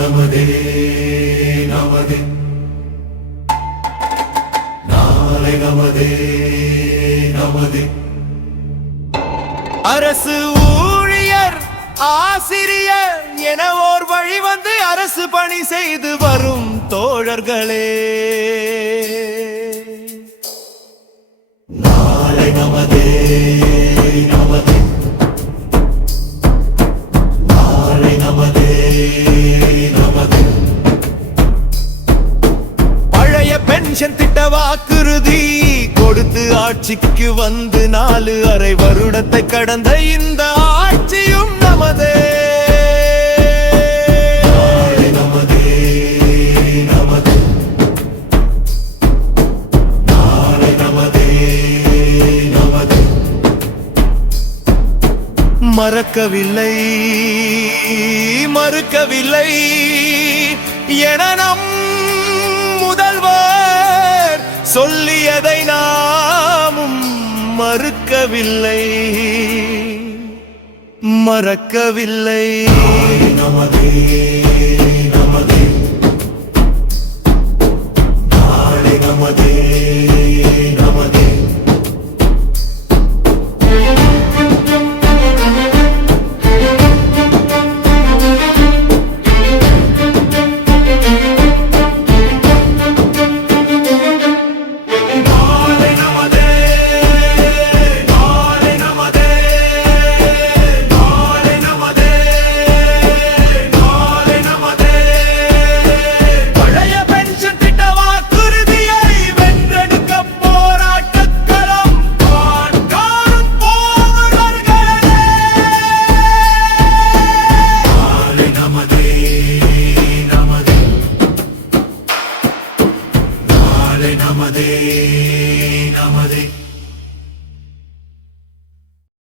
நமதே நமதே நாளை நமதே நமதே. அரசு ஊழியர் ஆசிரியர் என ஓர் வழி வந்து அரசு பணி செய்து வரும் தோழர்களே, நாளை நமதே நமதே நாளை நமதே நமதே. பழைய பென்ஷன் திட்ட வாக்குறுதி கொடுத்து ஆட்சிக்கு வந்து 4.5 வருடத்தை கடந்த இந்த ஆட்சியும் நமதே. நாளை நமதே நமதே நாளை நமதே நமதே. மறக்கவில்லை மறுக்கவில்லை என நம் முதல்வர் சொல்லியதை நாமும் மறுக்கவில்லை மறக்கவில்லை. நமதே நமதே நாளை நமதே நமதே. நமதே நமதே.